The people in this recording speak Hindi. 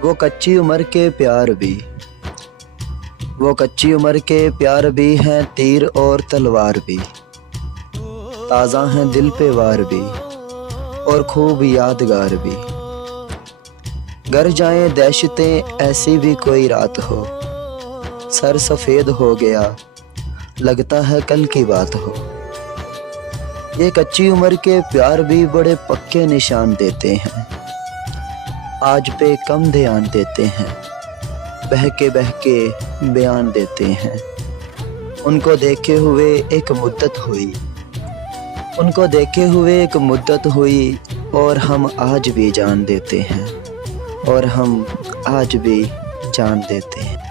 वो कच्ची उम्र के प्यार भी, वो कच्ची उम्र के प्यार भी हैं, तीर और तलवार भी, ताज़ा हैं दिल पे वार भी और खूब यादगार भी। गर जाएं दहशतें ऐसी भी कोई रात हो, सर सफ़ेद हो गया लगता है कल की बात हो। ये कच्ची उम्र के प्यार भी बड़े पक्के निशान देते हैं, आज पे कम ध्यान देते हैं, बहके बहके बयान देते हैं। उनको देखे हुए एक मुद्दत हुई, उनको देखे हुए एक मुद्दत हुई और हम आज भी जान देते हैं, और हम आज भी जान देते हैं।